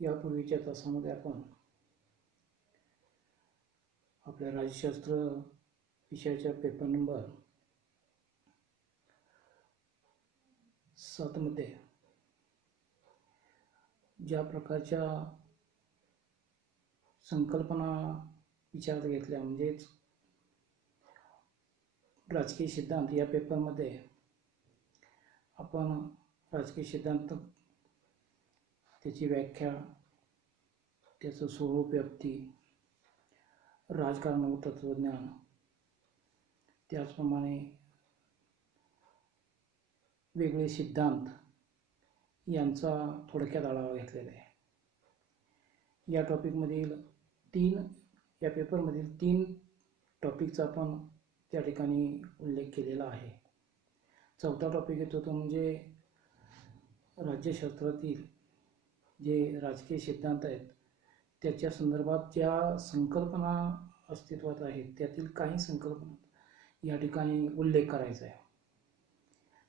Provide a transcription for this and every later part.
यापूर्वीच्या तासामध्ये आपण आपल्या राज्यशास्त्र विषयाच्या पेपर नंबर 7 मध्ये ज्या प्रकारच्या संकल्पना विचारात घेतल्या म्हणजेच राजकीय सिद्धांत या पेपरमध्ये आपण राजकीय सिद्धांत, त्याची व्याख्या, त्याचं स्वरूप, व्याप्ती, राजकारण व तत्वज्ञान, त्याचप्रमाणे वेगळे सिद्धांत यांचा थोडक्यात आढावा घेतलेला आहे. या पेपरमधील तीन टॉपिकचा आपण त्या ठिकाणी उल्लेख केलेला आहे. चौथा टॉपिक येतो तो म्हणजे राज्यशास्त्रातील जे राजकीय सिद्धांत आहेत त्याच्या संदर्भात ज्या संकल्पना अस्तित्वात आहेत त्यातील काही संकल्पना या ठिकाणी उल्लेख करायचा आहे.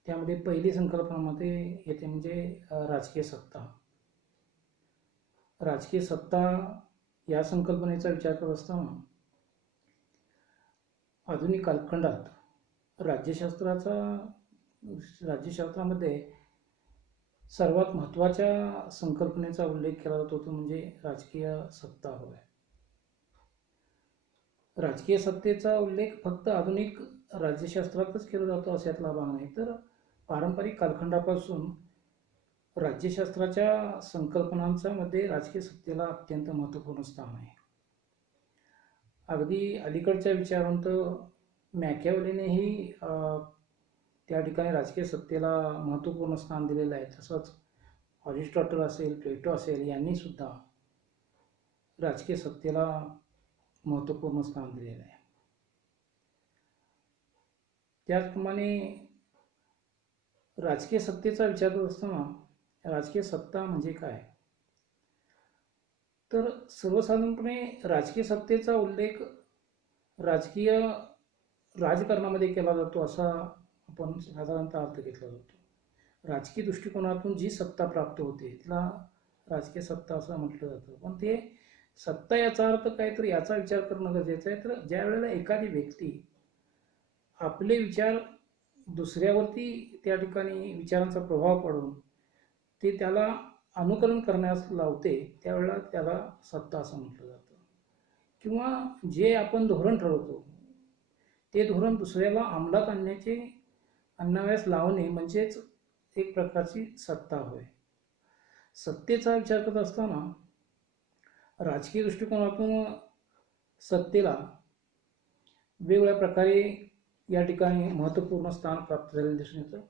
त्यामध्ये पहिली संकल्पनामध्ये येते म्हणजे राजकीय सत्ता. राजकीय सत्ता या संकल्पनेचा विचार करत असताना आधुनिक कालखंडात राज्यशास्त्रामध्ये सर्वात महत्त्वाच्या संकल्पनेचा उल्लेख केला जातो तो म्हणजे राजकीय सत्ता होय. राजकीय सत्तेचा उल्लेख फक्त आधुनिक राज्यशास्त्रातच केला जातो असा यातला भाग नाही, तर पारंपरिक कालखंडापासून राज्यशास्त्राच्या संकल्पनांच्या मध्ये राजकीय सत्तेला अत्यंत महत्त्वपूर्ण स्थान आहे. अगदी अलीकडच्या विचारवंत मॅकियावेलीनेही त्या ठिकाणी राजकीय सत्तेला महत्त्वपूर्ण स्थान दिलेलं आहे. तसंच अरिस्टॉटल असेल, प्लेटो असेल यांनी सुद्धा राजकीय सत्तेला महत्त्वपूर्ण स्थान दिलेलं आहे. त्याचप्रमाणे राजकीय सत्तेचा विचार करत असताना राजकीय सत्ता म्हणजे काय, तर सर्वसाधारणपणे राजकीय सत्तेचा उल्लेख राजकीय राजकारणामध्ये केला जातो असा आपण साधारणतः अर्थ घेतला जातो. राजकीय दृष्टिकोनातून जी सत्ता प्राप्त होते तिला राजकीय सत्ता असं म्हटलं जातं. पण ते सत्ता याचा अर्थ काय तर याचा विचार करणं गरजेचं आहे. तर ज्या वेळेला एखादी व्यक्ती आपले विचार दुसऱ्यावरती त्या ठिकाणी विचारांचा प्रभाव पडून ते त्याला अनुकरण करण्यास लावते त्यावेळेला त्याला सत्ता असं म्हटलं जातं. किंवा जे आपण धोरण ठरवतो ते धोरण दुसऱ्याला अंमलात आणण्यास लावणे म्हणजेच एक प्रकारची सत्ता होय. सत्तेचा विचार करत असताना राजकीय दृष्टिकोनातून सत्तेला वेगवेगळ्या प्रकारे या ठिकाणी महत्त्वपूर्ण स्थान प्राप्त झालेलं दिसून येतं.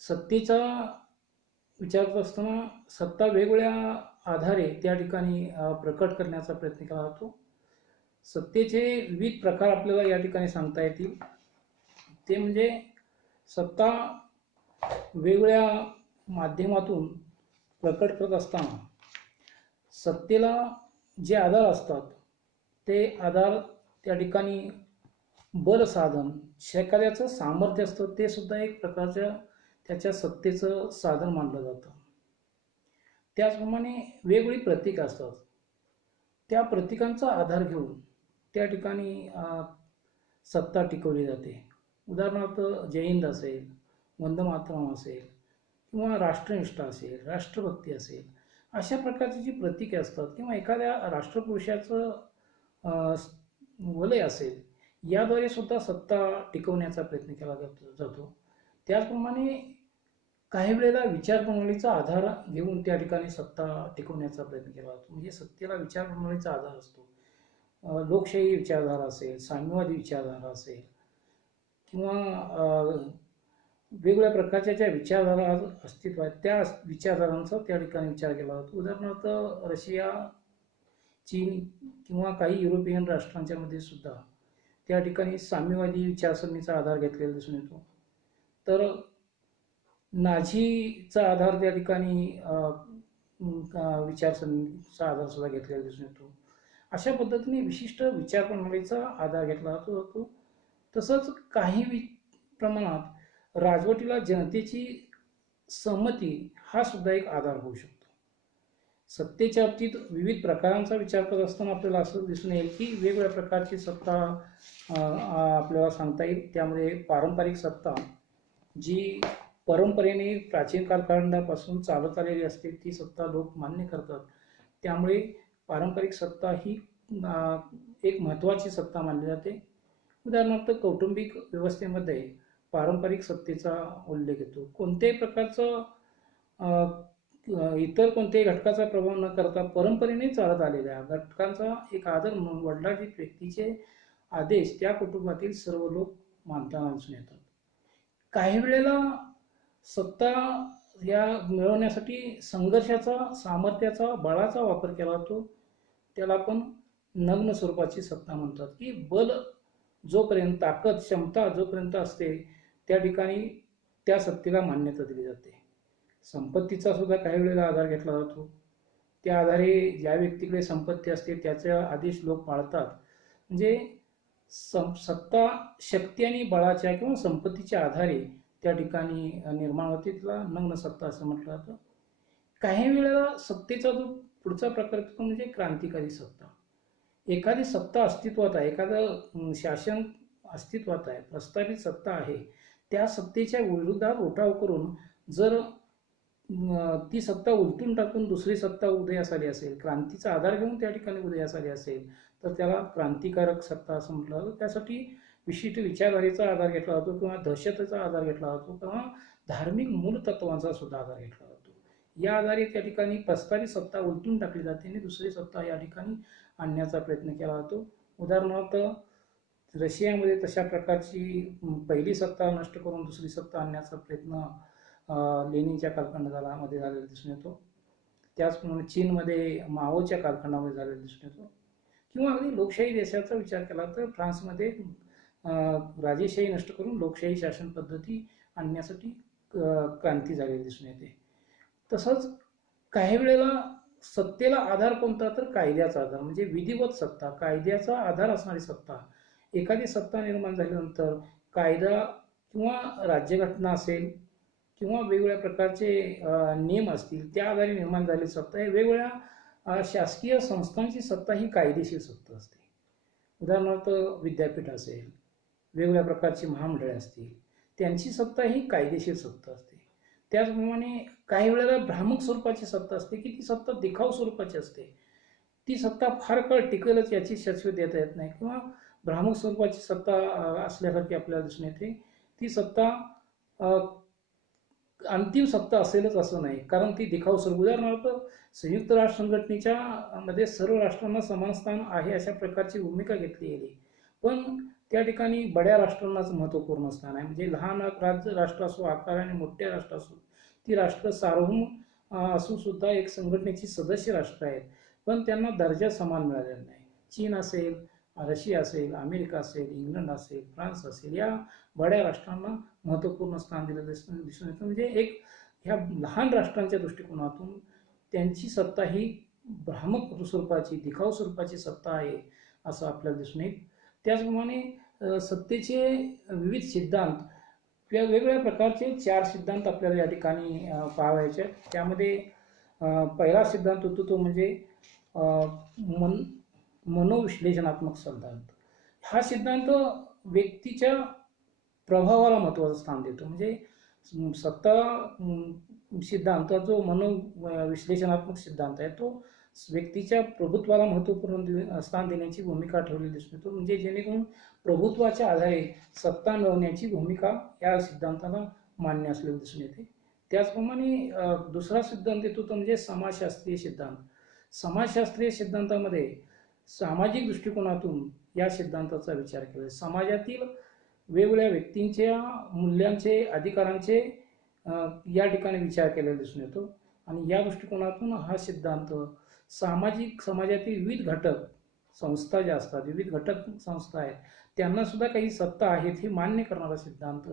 सत्तेचा विचार करत असताना सत्ता वेगवेगळ्या आधारे त्या ठिकाणी प्रकट करण्याचा प्रयत्न केला जातो. सत्तेचे विविध प्रकार आपल्याला या ठिकाणी सांगता येतील. ते म्हणजे सत्ता वेगवेगळ्या माध्यमातून प्रकट करत असताना सत्तेला जे आधार असतात ते आधार त्या ठिकाणी बल साधन, एखाद्याचं सामर्थ्य असतं ते सुद्धा एक प्रकारच्या त्याच्या सत्तेचं साधन मानलं जातं. त्याचप्रमाणे वेगवेगळी प्रतीकं असतात, त्या प्रतीकांचा आधार घेऊन त्या ठिकाणी सत्ता टिकवली जाते. उदाहरणार्थ जय हिंद असेल, वंदे मातरम असेल किंवा राष्ट्रनिष्ठा असेल, राष्ट्रभक्ती असेल, अशा प्रकारची जी प्रतीके असतात किंवा एखाद्या राष्ट्रपुरुषाचं वलय असेल याद्वारे सुद्धा सत्ता टिकवण्याचा प्रयत्न केला जातो. त्याचप्रमाणे काही वेळेला विचार प्रणालीचा आधार घेऊन त्या ठिकाणी सत्ता टिकवण्याचा प्रयत्न केला जातो. म्हणजे सत्तेला विचार प्रणालीचा आधार असतो. लोकशाही विचारधारा असेल, साम्यवादी विचारधारा असेल किंवा वेगवेगळ्या प्रकारच्या ज्या विचारधारा अस्तित्वात त्या विचारधारांचा त्या ठिकाणी विचार केला जातो. उदाहरणार्थ रशिया, चीन किंवा काही युरोपियन राष्ट्रांच्या मध्ये सुद्धा त्या ठिकाणी साम्यवादी विचारसरणीचा आधार घेतलेला दिसून येतो. तर नाझीचा आधार त्या ठिकाणी विचारसरणीचा आधार सुद्धा घेतलेला दिसून येतो. अशा पद्धतीने विशिष्ट विचार प्रणालीचा आधार घेतला जातो. तसंच काही प्रमाणात राजवटीला जनतेची सहमती हा सुद्धा एक आधार होऊ शकतो. सत्तेच्या बाबतीत विविध प्रकारांचा विचार करत असताना आपल्याला असं दिसून येईल की वेगवेगळ्या प्रकारची सत्ता आपल्याला सांगता येईल. त्यामध्ये पारंपरिक सत्ता जी परंपरेने प्राचीन कालखंडापासून चालत आलेली असते ती सत्ता लोक मान्य करतात. त्यामुळे पारंपरिक सत्ता ही एक महत्त्वाची सत्ता मानली जाते. उदाहरणार्थ कौटुंबिक व्यवस्थेमध्ये पारंपरिक सत्तेचा उल्लेख येतो. कोणत्याही प्रकारचं इतर कोणत्याही घटकाचा प्रभाव न करता परंपरेने चालत आलेल्या घटकांचा एक आदर म्हणून वडिलांची व्यक्तीचे आदेश त्या कुटुंबातील सर्व लोक मानताना दिसून येतात. काही वेळेला सत्ता या मिळवण्यासाठी संघर्षाचा, सामर्थ्याचा, बळाचा वापर केला जातो. त्याला आपण नग्न स्वरूपाची सत्ता म्हणतात की बल जोपर्यंत, ताकद, क्षमता जोपर्यंत असते त्या ठिकाणी त्या सत्तेला मान्यता दिली जाते. संपत्तीचा सुद्धा काही वेळेला आधार घेतला जातो. त्या आधारे ज्या व्यक्तीकडे संपत्ती असते त्याचे आदेश लोक पाळतात. म्हणजे सत्ता शक्ती आणि बळाच्या किंवा संपत्तीच्या आधारे त्या ठिकाणी निर्माण होते. तिला नग्न सत्ता असं म्हटलं जातं. काही वेळेला सत्तेचा जो पुढचा प्रकार तो म्हणजे क्रांतिकारी सत्ता. एखादी सत्ता अस्तित्वात आहे, एखादं शासन अस्तित्वात आहे, प्रस्थापित सत्ता आहे, त्या सत्तेच्या विरोधात उठाव करून जर ती सत्ता उलटून टाकून दुसरी सत्ता उदयास आली असेल, क्रांतीचा आधार घेऊन त्या ठिकाणी उदयास आली असेल तर त्याला क्रांतिकारक सत्ता असं म्हटलं जातं. त्यासाठी विशिष्ट विचारधारेचा आधार घेतला जातो किंवा दहशतीचा आधार घेतला जातो किंवा धार्मिक मूलतत्वांचा सुद्धा आधार घेतला जातो. या आधारे त्या ठिकाणी प्रस्तावित सत्ता उलटून टाकली जाते आणि दुसरी सत्ता या ठिकाणी आणण्याचा प्रयत्न केला जातो. उदाहरणार्थ रशियामध्ये तशा प्रकारची पहिली सत्ता नष्ट करून दुसरी सत्ता आणण्याचा प्रयत्न लेनिनच्या कालखंडामध्ये झालेला दिसून येतो. त्याचप्रमाणे चीनमध्ये माओच्या कालखंडामध्ये झालेला दिसून येतो. किंवा अगदी लोकशाही देशाचा विचार केला तर फ्रान्समध्ये राजेशाही नष्ट करून लोकशाही शासन पद्धती आणण्यासाठी क्रांती झालेली दिसून येते. तसंच काही वेळेला सत्तेला आधार कोणता तर कायद्याचा आधार, म्हणजे विधिवत सत्ता, कायद्याचा आधार असणारी सत्ता. एखादी सत्ता निर्माण झाल्यानंतर कायदा किंवा राज्यघटना असेल किंवा वेगवेगळ्या प्रकारचे नियम असतील त्या आधारे निर्माण झालेली सत्ता आहे. वेगवेगळ्या शासकीय संस्थांची सत्ता ही कायदेशीर सत्ता असते. उदाहरणार्थ विद्यापीठ असेल, वेगवेगळ्या प्रकारची महामंडळे असतील, त्यांची सत्ता ही कायदेशीर सत्ता असते. त्याचप्रमाणे काही वेळेला भ्रामक स्वरूपाची सत्ता असते की ती सत्ता दिखाऊ स्वरूपाची असते. ती सत्ता फार काळ टिकेलच याची शाश्वत देता येत नाही किंवा भ्रामक स्वरूपाची सत्ता असल्यासारखी आपल्याला दिसून येते. ती सत्ता अंतिम सत्ता असेलच असं नाही, कारण ती दिखाऊ स्वरूप. उदाहरणार्थ संयुक्त राष्ट्र संघटनेच्या मध्ये सर्व राष्ट्रांना समान स्थान आहे अशा प्रकारची भूमिका घेतली गेली, पण त्या ठिकाणी बड्या राष्ट्रांनाच महत्त्वपूर्ण स्थान आहे. म्हणजे लहान राष्ट्र असो, आकाराने मोठे राष्ट्र असो, ती राष्ट्र सार्वभौम असून सुद्धा एक संघटनेची सदस्य राष्ट्र आहेत, पण त्यांना दर्जा समान मिळालेला नाही. चीन असेल, रशिया असेल, अमेरिका असेल, इंग्लंड असेल, फ्रान्स असेल, या बड्या राष्ट्रांना महत्त्वपूर्ण स्थान दिलं दिसून येतं. म्हणजे एक ह्या लहान राष्ट्रांच्या दृष्टिकोनातून त्यांची सत्ता ही भ्रामक स्वरूपाची, दिखाऊ स्वरूपाची सत्ता आहे असं आपल्याला दिसून येईल. त्याचप्रमाणे सत्तेचे विविध सिद्धांत, वेगवेगळ्या प्रकारचे 4 सिद्धांत आपल्याला या ठिकाणी पाहायचे. त्यामध्ये पहिला सिद्धांत होतो तो म्हणजे मनोविश्लेषणात्मक सिद्धांत. हा सिद्धांत व्यक्तीच्या प्रभावाला महत्त्वाचं स्थान देतो. म्हणजे सत्ता सिद्धांत जो मनोविश्लेषणात्मक सिद्धांत आहे तो व्यक्तीच्या प्रभुत्वाला महत्त्वपूर्ण स्थान देण्याची भूमिका ठेवलेली दिसून येतो. म्हणजे जेणेकरून प्रभुत्वाच्या आधारे सत्ता मिळवण्याची भूमिका या सिद्धांताला मान्य असलेली दिसून येते. त्याचप्रमाणे दुसरा सिद्धांत येतो तो म्हणजे समाजशास्त्रीय सिद्धांत. समाजशास्त्रीय सिद्धांतामध्ये सामाजिक दृष्टिकोनातून या सिद्धांताचा विचार केला. समाजातील वेगवेगळ्या व्यक्तींच्या मूल्यांचे, अधिकारांचे या ठिकाणी विचार केलेला दिसून येतो आणि या दृष्टिकोनातून हा सिद्धांत समाजातील विविध घटक संस्था ज्या असतात, विविध घटक संस्था आहेत, त्यांना सुद्धा काही सत्ता आहेत हे मान्य करणारा सिद्धांत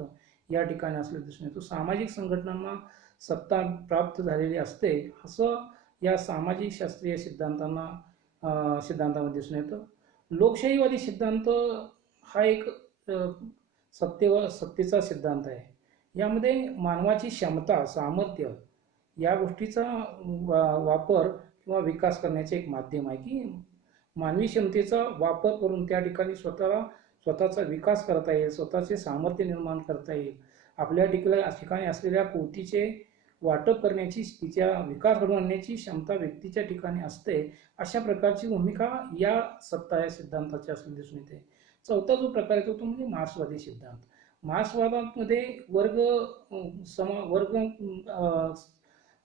या ठिकाणी असलेला दिसून येतो. सामाजिक संघटनांना सत्ता प्राप्त झालेली असते असं या सामाजिक शास्त्रीय सिद्धांतामध्ये दिसून येतं. लोकशाहीवादी सिद्धांत हा एक सत्तेचा सिद्धांत आहे. यामध्ये मानवाची क्षमता, सामर्थ्य या गोष्टीचा वापर किंवा विकास करण्याचे एक माध्यम आहे, की मानवी क्षमतेचा वापर करून त्या ठिकाणी स्वतःचा विकास करता येईल, स्वतःचे सामर्थ्य निर्माण करता येईल, आपल्या ठिकाणी असलेल्या कृतीचे वाटप करण्याची, तिच्या विकास घडवून आणण्याची क्षमता व्यक्तीच्या ठिकाणी असते. अशा प्रकारची भूमिका या सत्ता या सिद्धांताची असलेली दिसून येते. चौथा जो प्रकार येतो तो म्हणजे मार्क्सवादी सिद्धांत. मार्क्सवादामध्ये वर्ग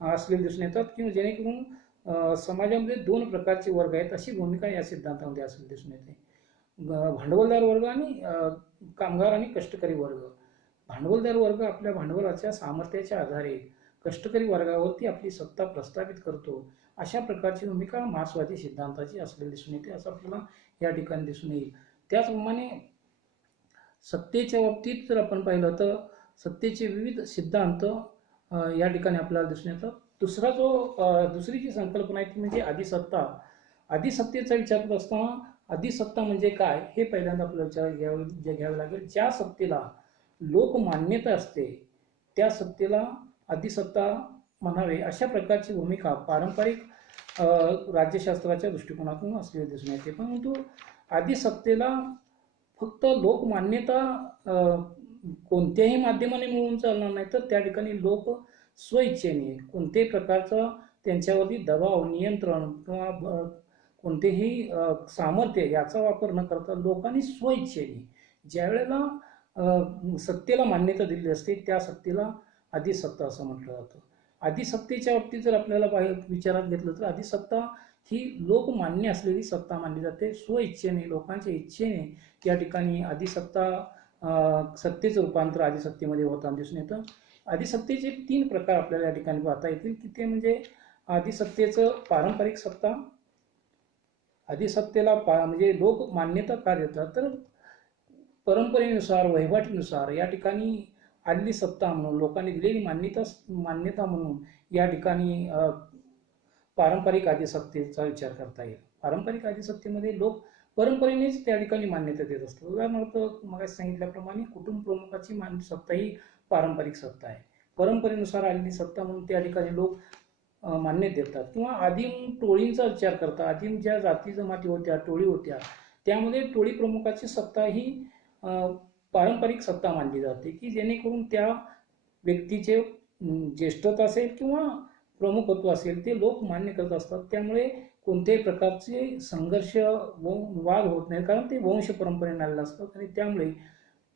असलेले दिसून येतात, किंवा जेणेकरून समाजामध्ये दोन प्रकारचे वर्ग आहेत अशी भूमिका या सिद्धांतामध्ये असलेली दिसून येते. भांडवलदार वर्ग आणि कामगार आणि कष्टकरी वर्ग. भांडवलदार वर्ग आपल्या भांडवलाच्या सामर्थ्याच्या आधारे कष्टकरी वर्गावरती आपली सत्ता प्रस्थापित करतो. अशा प्रकारची भूमिका मार्क्सवादी सिद्धांताची असलेली दिसून येते, असं आपल्याला या ठिकाणी दिसून येईल. त्याचप्रमाणे सत्तेच्या बाबतीत जर आपण पाहिलं तर सत्तेचे विविध सिद्धांत या ठिकाणी आपल्याला दिसून येतात. दुसरी जी संकल्पना आहे ती म्हणजे आदिसत्ता. आदिसत्तेचा विचार करत असताना आदिसत्ता म्हणजे काय हे पहिल्यांदा आपल्याला घ्यावे लागेल. ज्या सत्तेला लोकमान्यता असते त्या सत्तेला आदिसत्ता म्हणावे, अशा प्रकारची भूमिका पारंपरिक राज्यशास्त्राच्या दृष्टिकोनातून असलेली दिसून येते. परंतु आदिसत्तेला फक्त लोकमान्यता कोणत्याही माध्यमाने मिळून चालणार नाही, तर त्या ठिकाणी लोक स्वइच्छेने कोणत्याही प्रकारचा त्यांच्यावरती दबाव, नियंत्रण किंवा कोणतेही सामर्थ्य याचा वापर न करता लोकांनी स्वइच्छेने ज्या वेळेला सत्तेला मान्यता दिलेली असते त्या सत्तेला आदिसत्ता असं म्हटलं जातं. आदिसत्तेच्या बाबतीत जर आपल्याला विचारात घेतलं तर आदिसत्ता ही लोकमान्य असलेली सत्ता मानली जाते. स्वइच्छेने, लोकांच्या इच्छेने या ठिकाणी सत्तेचं रूपांतर आदिसत्तेमध्ये होताना दिसून येतं. आदिसत्तेचे 3 प्रकार आपल्याला या ठिकाणी पाहता येतील, की ते म्हणजे आदिसत्तेचं पारंपरिक सत्ता. आदिसत्तेला म्हणजे लोक मान्यता का देतात, तर परंपरेनुसार, वहिवाटीनुसार या ठिकाणी आलेली सत्ता म्हणून, लोकांनी दिलेली मान्यता म्हणून या ठिकाणी पारंपरिक आदिसत्तेचा विचार करता येईल. पारंपरिक आदिसत्तेमध्ये लोक परंपरेनेच त्या ठिकाणी मान्यता देत असतात. उदाहरणार्थ मग सांगितल्याप्रमाणे कुटुंब प्रमुखाची सत्ता ही पारंपरिक सत्ता आहे. परंपरेनुसार आलेली सत्ता म्हणून त्या ठिकाणी लोक मान्यता देतात. किंवा आदिम टोळींचा विचार करता, आदिम ज्या जाती जमाती होत्या, टोळी होत्या, त्यामध्ये टोळी प्रमुखाची सत्ता ही पारंपरिक सत्ता मानली जाते, की जेणेकरून त्या व्यक्तीचे ज्येष्ठता असेल किंवा प्रमुखत्व असेल ते लोक मान्य करत असतात. त्यामुळे कोणत्याही प्रकारचे संघर्ष वाद होत नाही, कारण ते वंश परंपरेने आलेले असतात. आणि त्यामुळे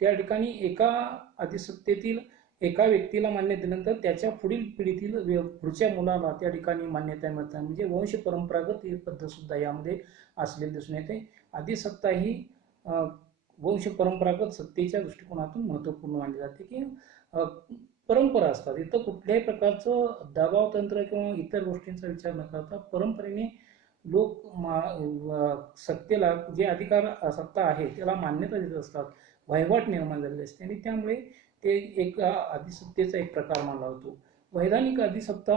त्या ठिकाणी एका आदिसत्तेतील एका व्यक्तीला मान्यता दिल्यानंतर त्याच्या पुढील पिढीतील पुढच्या मुलाला त्या ठिकाणी मान्यता मिळतात. म्हणजे वंश परंपरागत ही पद्धत सुद्धा यामध्ये असलेली दिसून येते. आदिसत्ता ही वंश परंपरागत सत्तेच्या दृष्टिकोनातून महत्त्वपूर्ण मानली जाते, की परंपरा असतात. इथं कुठल्याही प्रकारचं दबाव तंत्र किंवा इतर गोष्टींचा विचार न करता परंपरेने लोक सत्तेला जे अधिकार सत्ता आहे त्याला मान्यता देत असतात. वहिवाट निर्माण झालेली असते आणि त्यामुळे ते एक आदिसत्तेचा एक प्रकार मानला जातो. वैधानिक आदिसत्ता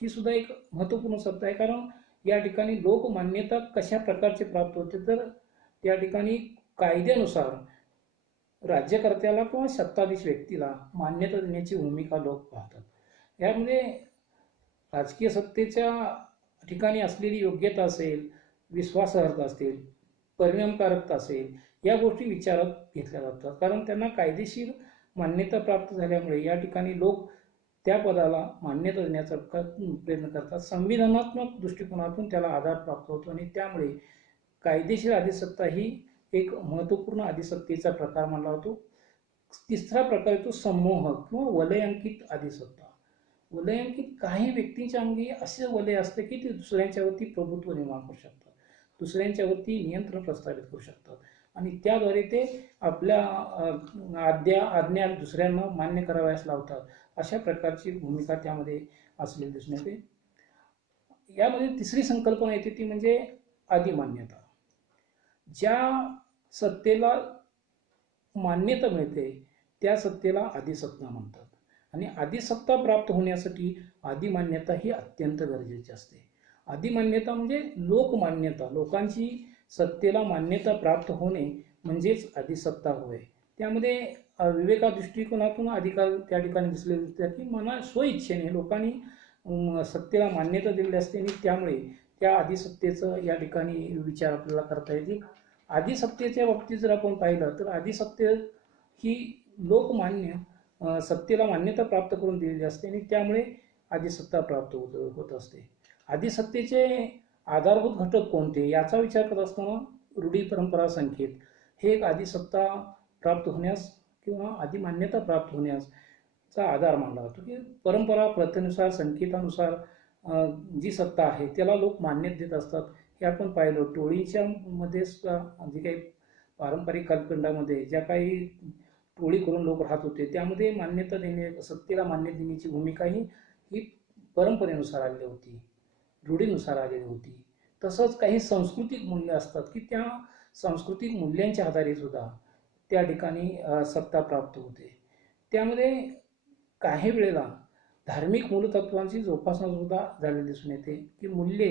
ही सुद्धा एक महत्त्वपूर्ण सत्ता आहे, कारण या ठिकाणी लोकमान्यता कशा प्रकारचे प्राप्त होते, तर त्या ठिकाणी कायद्यानुसार राज्यकर्त्याला किंवा सत्ताधीश व्यक्तीला मान्यता देण्याची भूमिका लोक पाहतात. यामध्ये राजकीय सत्तेच्या ठिकाणी असलेली योग्यता असेल, विश्वासार्हता असेल, परिणामकारकता असेल, या गोष्टी विचारात घेतल्या जातात. कारण त्यांना कायदेशीर मान्यता प्राप्त झाल्यामुळे या ठिकाणी लोक त्या पदाला मान्यता देण्याचा प्रयत्न करतात. संविधानात्मक दृष्टिकोनातून त्याला आधार प्राप्त होतो आणि त्यामुळे कायदेशीर आदिसत्ता ही एक महत्त्वपूर्ण आदिसत्तेचा प्रकार मानला जातो. तिसरा प्रकार येतो समूह किंवा वलयांकित आदिसत्ता. वलयांकित, काही व्यक्तींच्या अंगी असे वलय असते की ते दुसऱ्यांच्यावरती प्रभुत्व निर्माण करू शकतात, दुसऱ्यांच्यावरती नियंत्रण प्रस्थापित करू शकतात आणि त्याद्वारे ते आपल्या आज्ञा दुसऱ्यांना मान्य कराव्यास लावतात. अशा प्रकारची भूमिका त्यामध्ये असलेली दिसून येते. यामध्ये तिसरी संकल्पना येते ती म्हणजे आदिमान्यता. ज्या सत्तेला मान्यता मिळते त्या सत्तेला आदिसत्ता म्हणतात आणि आदिसत्ता प्राप्त होण्यासाठी आदिमान्यता ही अत्यंत गरजेची असते. आदिमान्यता म्हणजे लोकमान्यता, लोकांची सत्तेला मान्यता प्राप्त होणे म्हणजेच आदिसत्ता होय. त्यामध्ये विवेका दृष्टिकोनातून अधिकार त्या ठिकाणी दिसले जातात, की स्वइच्छेने लोकांनी सत्तेला मान्यता दिलेली असते आणि त्यामुळे त्या आदिसत्तेचं या ठिकाणी विचार आपल्याला करता येतील. आदिसत्तेच्या बाबतीत जर आपण पाहिलं तर आदिसत्ते ही लोकमान्य सत्तेला मान्यता प्राप्त करून दिलेली असते आणि त्यामुळे आदिसत्ता प्राप्त होत असते. आदिसत्तेचे आधारभूत घटक कोणते याचा विचार करत असताना रूढी, परंपरा, संकेत हे एक आदिसत्ता प्राप्त होण्यास किंवा आदिमान्यता प्राप्त होण्याचा आधार मानला जातो. की परंपरा, प्रथेनुसार, संकेतानुसार जी सत्ता आहे त्याला लोक मान्यता देत असतात. हे आपण पाहिलं टोळीच्या मध्ये जे काही पारंपरिक कालखंडामध्ये ज्या काही टोळी करून लोक राहत होते त्यामध्ये मान्यता देणे, सत्तेला मान्यता देण्याची भूमिका ही परंपरेनुसार आलेली होती, रूढीनुसार आलेली होती. तसंच काही सांस्कृतिक मूल्य असतात की त्या सांस्कृतिक मूल्यांच्या आधारे सुद्धा त्या ठिकाणी सत्ता प्राप्त होते. त्यामध्ये काही वेळेला धार्मिक मूलतत्वांची जोपासना सुद्धा झालेली दिसून येते. की मूल्ये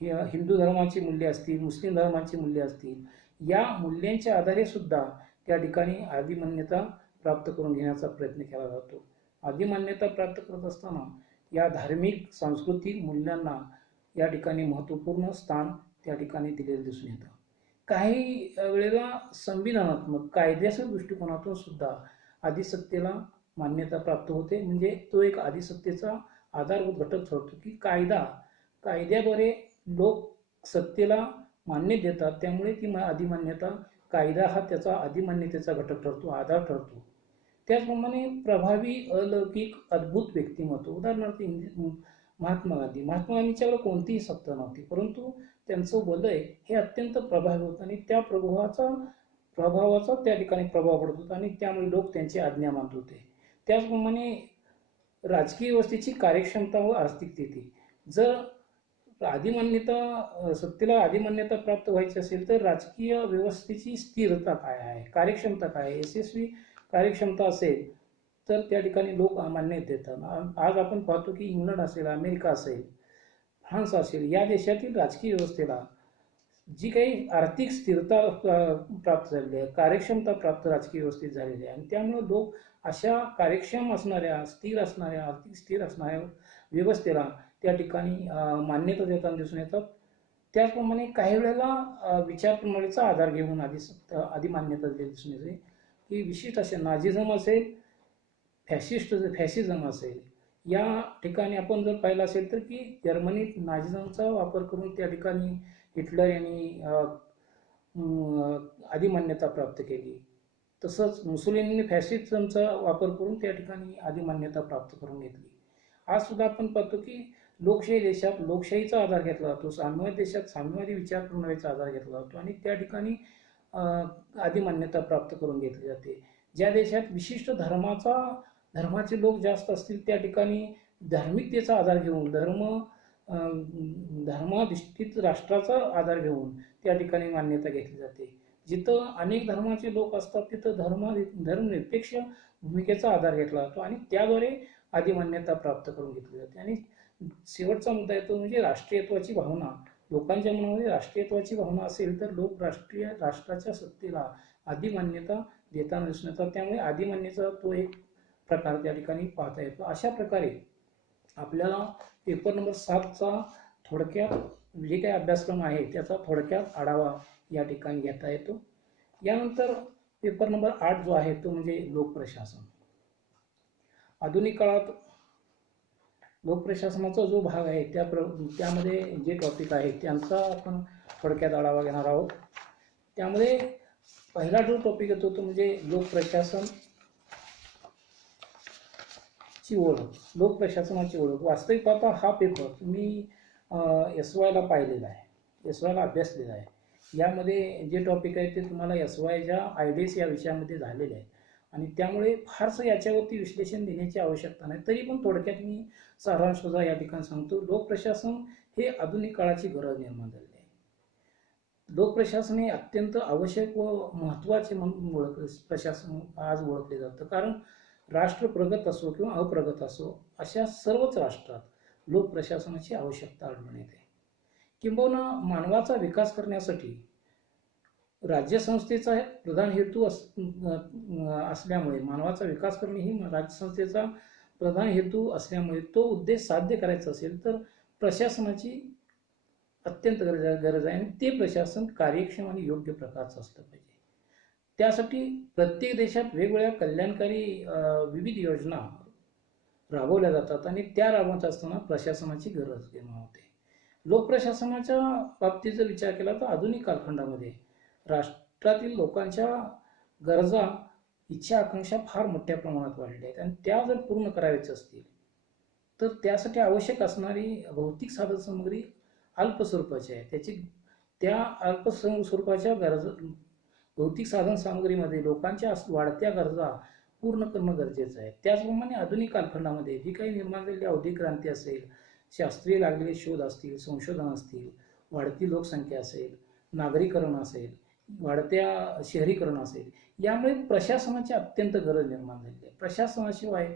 हिंदू धर्माची मूल्ये असतील, मुस्लिम धर्माची मूल्ये असतील, या मूल्यांच्या आधारे सुद्धा त्या ठिकाणी आदिमान्यता प्राप्त करून घेण्याचा प्रयत्न केला जातो. आदिमान्यता प्राप्त करत असताना या धार्मिक सांस्कृतिक मूल्यांना या ठिकाणी महत्त्वपूर्ण स्थान त्या ठिकाणी दिलेलं दिसून येतं. काही वेळेला संविधानात्मक कायद्याच्या दृष्टिकोनातून सुद्धा आदिसत्तेला मान्यता प्राप्त होते. म्हणजे तो एक आदिसत्तेचा आधारभूत घटक ठरतो की कायद्याद्वारे लोक सत्तेला मान्य देतात, त्यामुळे ती आदिमान्यता, कायदा हा त्याचा आदिमान्यतेचा घटक ठरतो, आधार ठरतो. त्याचप्रमाणे प्रभावी, अलौकिक, अद्भुत व्यक्तिमत्व, उदाहरणार्थ महात्मा गांधीच्याकडे कोणतीही सत्ता नव्हती, परंतु त्यांचं वलय हे अत्यंत प्रभावी होतं आणि त्या प्रभावाचा त्या ठिकाणी प्रभाव पडत होता आणि त्यामुळे लोक त्यांची आज्ञा मानत होते. त्याचप्रमाणे राजकीय व्यवस्थेची कार्यक्षमता व आर्थिक स्थिती, जर सत्तेला आदिमान्यता प्राप्त व्हायची असेल तर राजकीय व्यवस्थेची स्थिरता काय आहे, कार्यक्षमता काय आहे, यशस्वी कार्यक्षमता असेल तर त्या ठिकाणी लोक मान्यता देतात. आज आपण पाहतो की इंग्लंड असेल, अमेरिका असेल, फ्रान्स असेल, या देशातील राजकीय व्यवस्थेला जी काही आर्थिक स्थिरता प्राप्त झालेली आहे, कार्यक्षमता प्राप्त राजकीय व्यवस्थेत झालेली आहे आणि त्यामुळे लोक अशा कार्यक्षम असणाऱ्या, स्थिर असणाऱ्या, आर्थिक स्थिर असणाऱ्या व्यवस्थेला त्या ठिकाणी मान्यता देताना दिसून येतात. त्याचप्रमाणे काही वेळेला विचार प्रणालीचा आधार घेऊन आदिमान्यता दिसून येते. की विशिष्ट असे नाझिझम असेल, फॅशिझम असेल, या ठिकाणी आपण जर पाहिलं असेल तर की जर्मनीत नाझिझमचा वापर करून त्या ठिकाणी हिटलर यांनी आदिमान्यता प्राप्त केली. तसंच मुसोलिनीने फॅशिझमचा वापर करून त्या ठिकाणी आदिमान्यता प्राप्त करून घेतली. आज सुद्धा आपण पाहतो की लोकशाही देशात लोकशाहीचा आधार घेतला जातो, साम्यवादी देशात साम्यवादी विचार प्रणालीचा आधार घेतला जातो आणि त्या ठिकाणी आदिमान्यता प्राप्त करून घेतली जाते. ज्या देशात विशिष्ट धर्माचे लोक जास्त असतील त्या ठिकाणी धार्मिकतेचा आधार घेऊन धर्माधिष्ठित राष्ट्राचा आधार घेऊन त्या ठिकाणी मान्यता घेतली जाते. जिथं अनेक धर्माचे लोक असतात तिथं धर्मनिरपेक्ष भूमिकेचा आधार घेतला जातो आणि त्याद्वारे आदिमान्यता प्राप्त करून घेतली जाते. आणि शेवटचा मुद्दा येतो म्हणजे राष्ट्रीयत्वाची भावना. लोकांच्या मनामध्ये राष्ट्रीयत्वाची भावना असेल तर लोक राष्ट्राच्या सत्तेला आदिमान्यता देताना दिसून येतात. त्यामुळे आदिमान्यतेचा तो एक प्रकार त्या ठिकाणी पाहता येतो. अशा प्रकारे आपल्याला पेपर नंबर 7चा थोडक्यात जे काही अभ्यासक्रम आहे त्याचा थोडक्यात आढावा या ठिकाणी घेता येतो. यानंतर पेपर नंबर 8 जो आहे तो म्हणजे लोकप्रशासन. आधुनिक काळात लोकप्रशासनाचा जो भाग आहे त्यामध्ये जे टॉपिक आहे त्यांचा आपण थोडक्यात आढावा घेणार आहोत. त्यामध्ये पहिला जो टॉपिक येतो तो म्हणजे लोकप्रशासन ची ओळख. लोकप्रशासनाची ओळख. वास्तविक पाहता हा पेपर तुम्ही SYला पाहिलेला आहे, SYला अभ्यासलेला आहे. यामध्ये जे टॉपिक आहे ते तुम्हाला SYच्या IDS या विषयामध्ये झालेले आहे आणि त्यामुळे फारसं याच्यावरती विश्लेषण देण्याची आवश्यकता नाही. तरी पण थोडक्यात मी सारांश सुद्धा या ठिकाणी सांगतो. लोकप्रशासन हे आधुनिक काळाची गरज निर्माण झाली आहे. लोकप्रशासन हे अत्यंत आवश्यक व महत्त्वाचे म्हणून प्रशासन आज ओळखले जातं. कारण राष्ट्र प्रगत असो किंवा अप्रगत असो अशा सर्वच राष्ट्रात लोकप्रशासनाची आवश्यकता आढळून येते. किंबहुना मानवाचा विकास करण्यासाठी राज्यसंस्थेचा प्रधान हेतू असल्यामुळे मानवाचा विकास करणे ही राज्यसंस्थेचा प्रधान हेतू असल्यामुळे तो उद्देश साध्य करायचा असेल तर प्रशासनाची अत्यंत गरज आहे आणि ते प्रशासन कार्यक्षम आणि योग्य प्रकारचं असलं पाहिजे. त्यासाठी प्रत्येक देशात वेगवेगळ्या कल्याणकारी विविध योजना राबवल्या जातात आणि त्या राबवत असताना प्रशासनाची गरज निर्माण होते. लोकप्रशासनाच्या बाबतीत जर विचार केला तर आधुनिक कालखंडामध्ये राष्ट्रातील लोकांच्या गरजा, इच्छा, आकांक्षा फार मोठ्या प्रमाणात वाढल्या आहेत आणि त्या जर पूर्ण करायच्या असतील तर त्यासाठी आवश्यक असणारी भौतिक साधनसामुग्री अल्प स्वरूपाची आहे. त्या अल्प स्वरूपाच्या गरजा, भौतिक साधनसामुग्रीमध्ये लोकांच्या वाढत्या गरजा पूर्ण करणं गरजेचं आहे. त्याचप्रमाणे आधुनिक कालखंडामध्ये जी काही निर्माण झालेली औद्योगिक क्रांती असेल, शास्त्रीय लागलेले शोध असतील, संशोधन असतील, वाढती लोकसंख्या असेल, नागरीकरण असेल, वाढत्या शहरीकरण असेल, यामुळे प्रशासनाची अत्यंत गरज निर्माण झालेली आहे. प्रशासनाशिवाय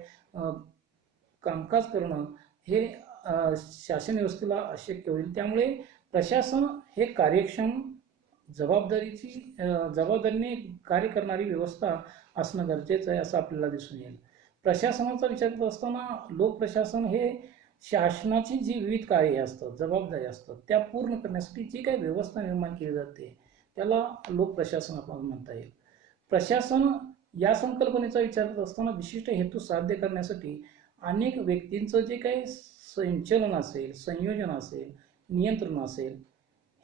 कामकाज करणं हे शासन व्यवस्थेला अशक्य होईल. त्यामुळे प्रशासन हे कार्यक्षम, जबाबदारीने कार्य करणारी व्यवस्था असणं गरजेचं आहे असं आपल्याला दिसून येईल. प्रशासनाचा विचार करत असताना लोकप्रशासन हे शासनाची जी विविध कार्ये असतात, जबाबदारी असतात, त्या पूर्ण करण्यासाठी जी काही व्यवस्था निर्माण केली जाते त्याला लोकप्रशासन आपण म्हणता येईल. प्रशासन या संकल्पनेचा विचार करत असताना विशिष्ट हेतू साध्य करण्यासाठी अनेक व्यक्तींचं जे काही संचलन असेल, संयोजन असेल, नियंत्रण असेल,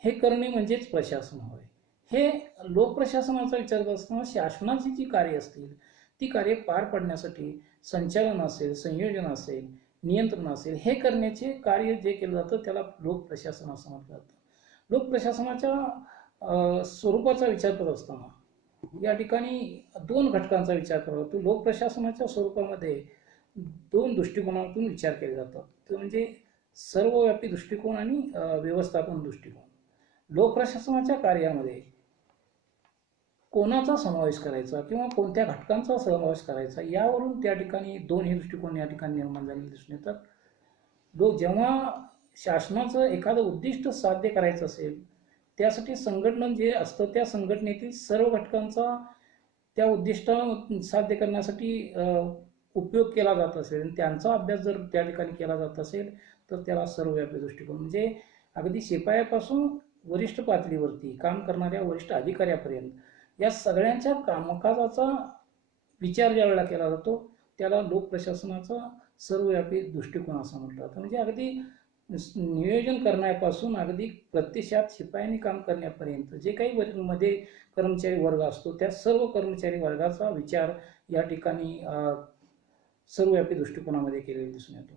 हे करणे म्हणजेच प्रशासन होय. हे लोकप्रशासनाचा विचार करत असताना शासनाची जी कार्य असतील ती कार्य पार पाडण्यासाठी संचालन असेल, संयोजन असेल, नियंत्रण असेल, हे करण्याचे कार्य जे केलं जातं त्याला लोकप्रशासन असं म्हटलं जातं. लोकप्रशासनाच्या स्वरूपाचा विचार करत असताना या ठिकाणी दोन घटकांचा विचार करावा लागतो. लोकप्रशासनाच्या स्वरूपामध्ये दोन दृष्टिकोनातून विचार केले जातात, ते म्हणजे सर्वव्यापी दृष्टिकोन आणि व्यवस्थापन दृष्टिकोन. लोकप्रशासनाच्या कार्यामध्ये कोणाचा समावेश करायचा किंवा कोणत्या घटकांचा समावेश करायचा यावरून त्या ठिकाणी दोन्ही दृष्टिकोन या ठिकाणी निर्माण झालेले दिसून येतात. जेव्हा शासनाचं एखादं उद्दिष्ट साध्य करायचं असेल त्यासाठी संघटन जे असतं त्या संघटनेतील सर्व घटकांचा त्या उद्दिष्ट साध्य करण्यासाठी उपयोग केला जात असेल आणि त्यांचा अभ्यास जर त्या ठिकाणी केला जात असेल तर त्याला सर्वव्यापी दृष्टिकोन, म्हणजे अगदी शिपायापासून वरिष्ठ पातळीवरती काम करणाऱ्या वरिष्ठ अधिकाऱ्यापर्यंत या सगळ्यांच्या कामकाजाचा विचार ज्या वेळेला केला जातो त्याला लोकप्रशासनाचा सर्वव्यापी दृष्टिकोन असं म्हटलं जातं. म्हणजे अगदी नियोजन करण्यापासून अगदी प्रत्यक्षात शिपायांनी काम करण्यापर्यंत जे काही मध्ये कर्मचारी वर्ग असतो त्या सर्व कर्मचारी वर्गाचा विचार या ठिकाणी सर्वव्यापी दृष्टिकोनामध्ये केलेला दिसून येतो.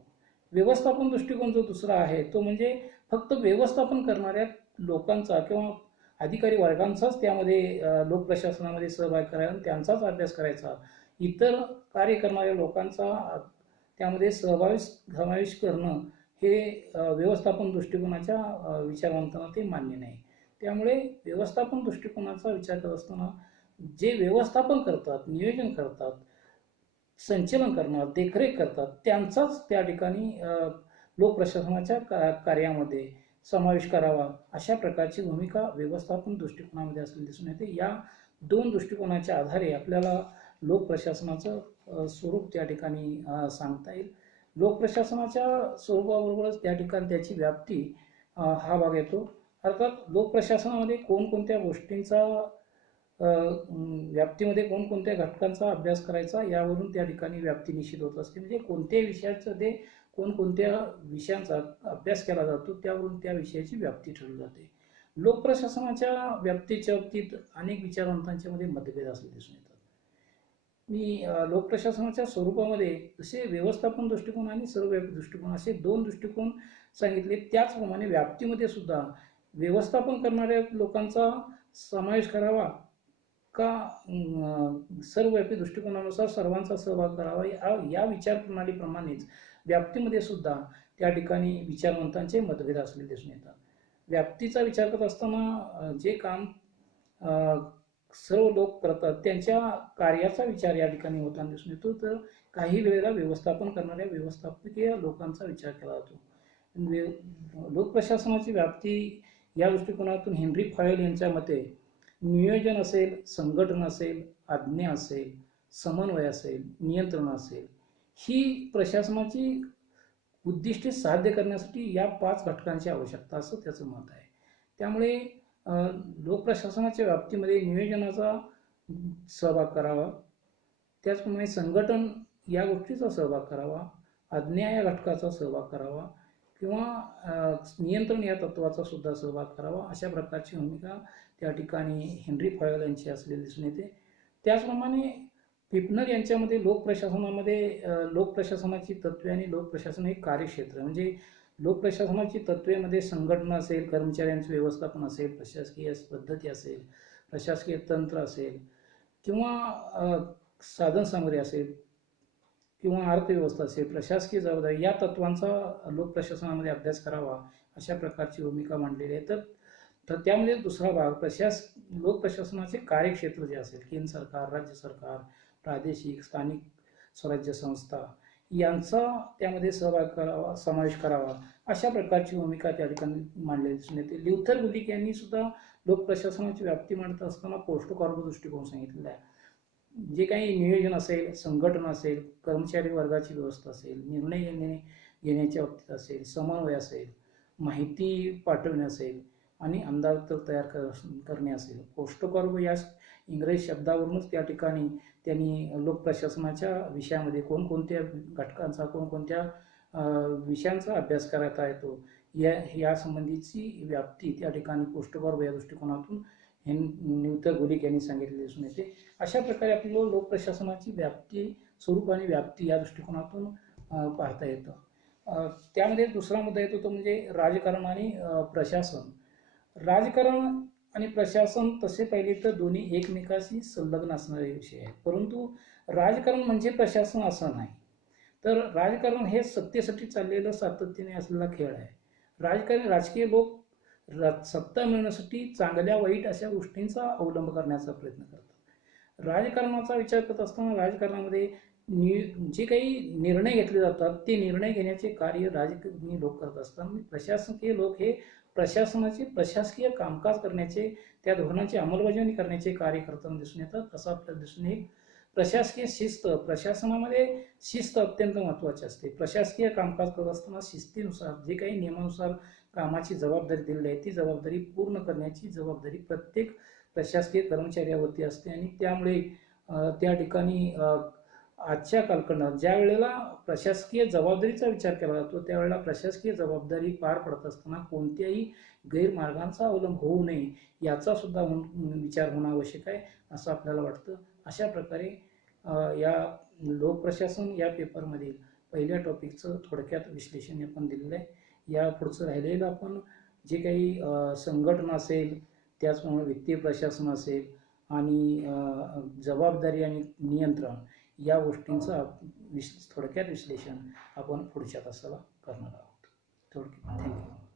व्यवस्थापन दृष्टिकोन जो दुसरा आहे तो म्हणजे फक्त व्यवस्थापन करणाऱ्या लोकांचा किंवा अधिकारी वर्गांचाच त्यामध्ये लोकप्रशासनामध्ये सहभाग करायचा आणि त्यांचाच अभ्यास करायचा, इतर कार्य करणाऱ्या लोकांचा त्यामध्ये समावेश करणं हे व्यवस्थापन दृष्टिकोनाच्या विचारवंतांना ते मान्य नाही. त्यामुळे व्यवस्थापन दृष्टिकोनाचा विचार करत असताना जे व्यवस्थापन करतात, नियोजन करतात, संचलन करणार, देखरेख करतात त्यांचाच त्या ठिकाणी लोकप्रशासनाच्या कार्यामध्ये समावेश करावा अशा प्रकारची भूमिका व्यवस्थापन दृष्टिकोनामध्ये असलेली दिसून येते. या दोन दृष्टिकोनाच्या आधारे आपल्याला लोकप्रशासनाचं स्वरूप त्या ठिकाणी सांगता येईल. लोकप्रशासनाच्या स्वरूपाबरोबरच त्या ठिकाणी त्याची व्याप्ती हा भाग येतो. अर्थात लोकप्रशासनामध्ये कोणकोणत्या गोष्टींचा व्याप्तीमध्ये कोणकोणत्या घटकांचा अभ्यास करायचा यावरून त्या ठिकाणी व्याप्ती निश्चित होत असते. म्हणजे कोणत्याही विषयाचं ते कोणकोणत्या विषयांचा अभ्यास केला जातो त्यावरून त्या विषयाची व्याप्ती ठरवली जाते. लोकप्रशासनाच्या व्याप्तीच्या बाबतीत अनेक विचारवंतांच्या मध्ये मतभेद असले दिसून येतात. मी लोकप्रशासनाच्या स्वरूपामध्ये जसे व्यवस्थापन दृष्टिकोन आणि सर्वव्यापी दृष्टिकोन असे दोन दृष्टिकोन सांगितले, त्याचप्रमाणे व्याप्तीमध्ये सुद्धा व्यवस्थापन करणाऱ्या लोकांचा समावेश करावा का सर्वव्यापी दृष्टिकोनानुसार सर्वांचा सहभाग करावा या विचारप्रणालीप्रमाणेच व्याप्तीमध्ये सुद्धा त्या ठिकाणी विचारवंतांचे मतभेद असलेले दिसून येतात. व्याप्तीचा विचार करत असताना जे काम सर्व लोक करतात त्यांच्या कार्याचा विचार या ठिकाणी होताना दिसून येतो, तर काही वेळेला व्यवस्थापन करणाऱ्या व्यवस्थापकीय लोकांचा विचार केला जातो. लोकप्रशासनाची व्याप्ती या दृष्टिकोनातून हेनरी फॉयल यांच्या मते नियोजन असेल, संघटन असेल, आज्ञा असेल, समन्वय असेल, नियंत्रण असेल, ही प्रशासनाची उद्दिष्टे साध्य करण्यासाठी या 5 घटकांची आवश्यकता असं त्याचं मत आहे. त्यामुळे लोकप्रशासनाच्या व्याप्तीमध्ये नियोजनाचा सहभाग करावा, त्याचप्रमाणे संघटन या गोष्टीचा सहभाग करावा, आज्ञा या घटकाचा सहभाग करावा किंवा नियंत्रण या तत्वाचा सुद्धा सहभाग करावा. अशा प्रकारची भूमिका त्या ठिकाणी हेनरी फॉयल यांची असलेली दिसून येते. त्याचप्रमाणे पिपनर यांच्यामध्ये लोकप्रशासनाची तत्त्वे आणि लोकप्रशासन हे कार्यक्षेत्र म्हणजे लोकप्रशासनाची तत्त्वेमध्ये संघटना असेल, कर्मचाऱ्यांचे व्यवस्थापन असेल, प्रशासकीय पद्धती असेल, प्रशासकीय तंत्र असेल किंवा साधनसामग्री असेल किंवा अर्थव्यवस्था असेल, प्रशासकीय जबाबदारी या तत्वांचा लोकप्रशासनामध्ये अभ्यास करावा अशा प्रकारची भूमिका मांडलेली आहे. तर त्यामध्ये दुसरा भाग लोकप्रशासनाचे कार्यक्षेत्र जे असेल, केंद्र सरकार, राज्य सरकार, प्रादेशिक स्थानिक स्वराज्य संस्था यांचा त्यामध्ये समावेश करावा अशा प्रकारची भूमिका त्या ठिकाणी मांडलेली दिसून येते. ल्युथर गुलिक यांनी सुद्धा लोकप्रशासनाची व्याप्ती मांडत असताना पोस्ट कॉर्पो दृष्टिकोन सांगितलेला आहे. जे काही नियोजन असेल, संघटन असेल, कर्मचारी वर्गाची व्यवस्था असेल, निर्णय घेण्याच्या बाबतीत असेल, समन्वय असेल, माहिती पाठवणे असेल आणि अंदाजपत्रक तयार करणे असेल. पोस्ट कॉर्पो या इंग्रजी शब्दावरूनच त्या ठिकाणी त्यांनी लोकप्रशासनाच्या विषयामध्ये कोणकोणत्या घटकांचा कोणकोणत्या विषयांचा अभ्यास करता येतो या संबंधीची व्याप्ती त्या ठिकाणी पोस्ट कॉर्पो या दृष्टिकोनातून ल्युथर गुलिक यांनी सांगितले दिसून येते. अशा प्रकारे आपल्याला लोकप्रशासनाची व्याप्ती, स्वरूप आणि व्याप्ती या दृष्टिकोनातून पाहता येतं. त्यामध्ये दुसरा मुद्दा येतो तो म्हणजे राजकारण आणि प्रशासन. राजकारण आणि प्रशासन तसे पाहिले तर दोन्ही एकमेकाशी संलग्न असणारे विषय आहेत, परंतु राजकारण म्हणजे प्रशासन असं नाही. तर राजकारण हे सत्तेसाठी चाललेलं सातत्याने असलेला खेळ आहे. राजकीय लोक सत्ता मिळवण्यासाठी चांगल्या वाईट अशा गोष्टींचा अवलंब करण्याचा प्रयत्न करतात. राजकारणाचा विचार करत असताना राजकारणामध्ये जे काही निर्णय घेतले जातात ते निर्णय घेण्याचे कार्य राजकीय लोक करत असतात. प्रशासकीय लोक हे प्रशासनाचे प्रशासकीय कामकाज करण्याचे, त्या धोरणाची अंमलबजावणी करण्याचे कार्य करताना दिसून येतात. असं आपल्याला दिसून येईल. प्रशासकीय शिस्त, प्रशासनामध्ये शिस्त अत्यंत महत्त्वाची असते. प्रशासकीय कामकाज करत असताना शिस्तीनुसार जे काही नियमानुसार कामाची जबाबदारी दिलेली आहे ती जबाबदारी पूर्ण करण्याची जबाबदारी प्रत्येक प्रशासकीय कर्मचाऱ्यावरती असते आणि त्यामुळे त्या ठिकाणी आजच्या कालखंडात ज्या वेळेला प्रशासकीय जबाबदारीचा विचार केला जातो त्यावेळेला प्रशासकीय जबाबदारी पार पडत असताना कोणत्याही गैरमार्गांचा अवलंब होऊ नये याचा सुद्धा विचार होणं आवश्यक आहे असं आपल्याला वाटतं. अशा प्रकारे या लोकप्रशासन या पेपरमधील पहिल्या टॉपिकचं थोडक्यात विश्लेषण आपण दिलेलं आहे. या पुढचं राहिलेलं आपण जे काही संघटना असेल, त्याचप्रमाणे वित्तीय प्रशासन असेल आणि जबाबदारी आणि नियंत्रण या गोष्टींचं थोडक्यात विश्लेषण आपण पुढच्या तासाला करणार आहोत. थोडक्यात थँक्यू.